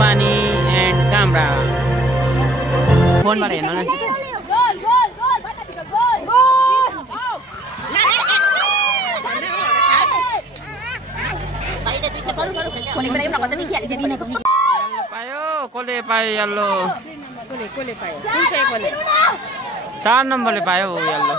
पानी एन्ड कामरा फोनबाट हेर्नु न पायो कसले पायो यल्लो 4 नम्बरले पायो यल्लो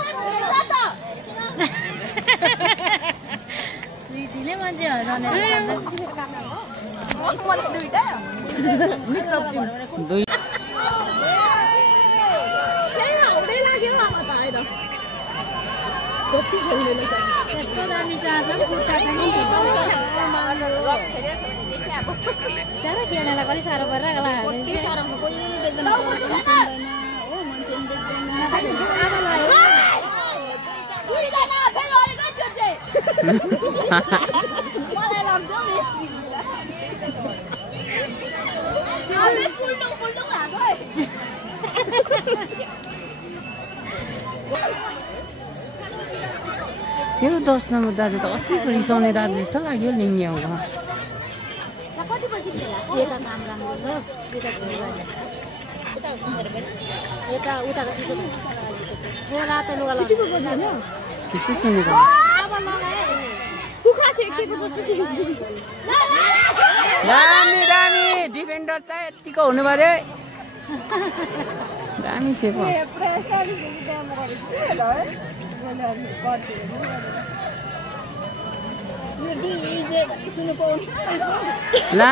यो 10 नम्बर दाजु त अस्तिको रिसाउने दाजु जस्तो लाग्यो लिङ्गियाउँमा त्यस्तै सुनेको दामी दामी डिफेन्डर चाहिँ यतिको हुनु पर्यो दामी सेप ला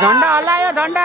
झन्डा हल्लायो झन्डा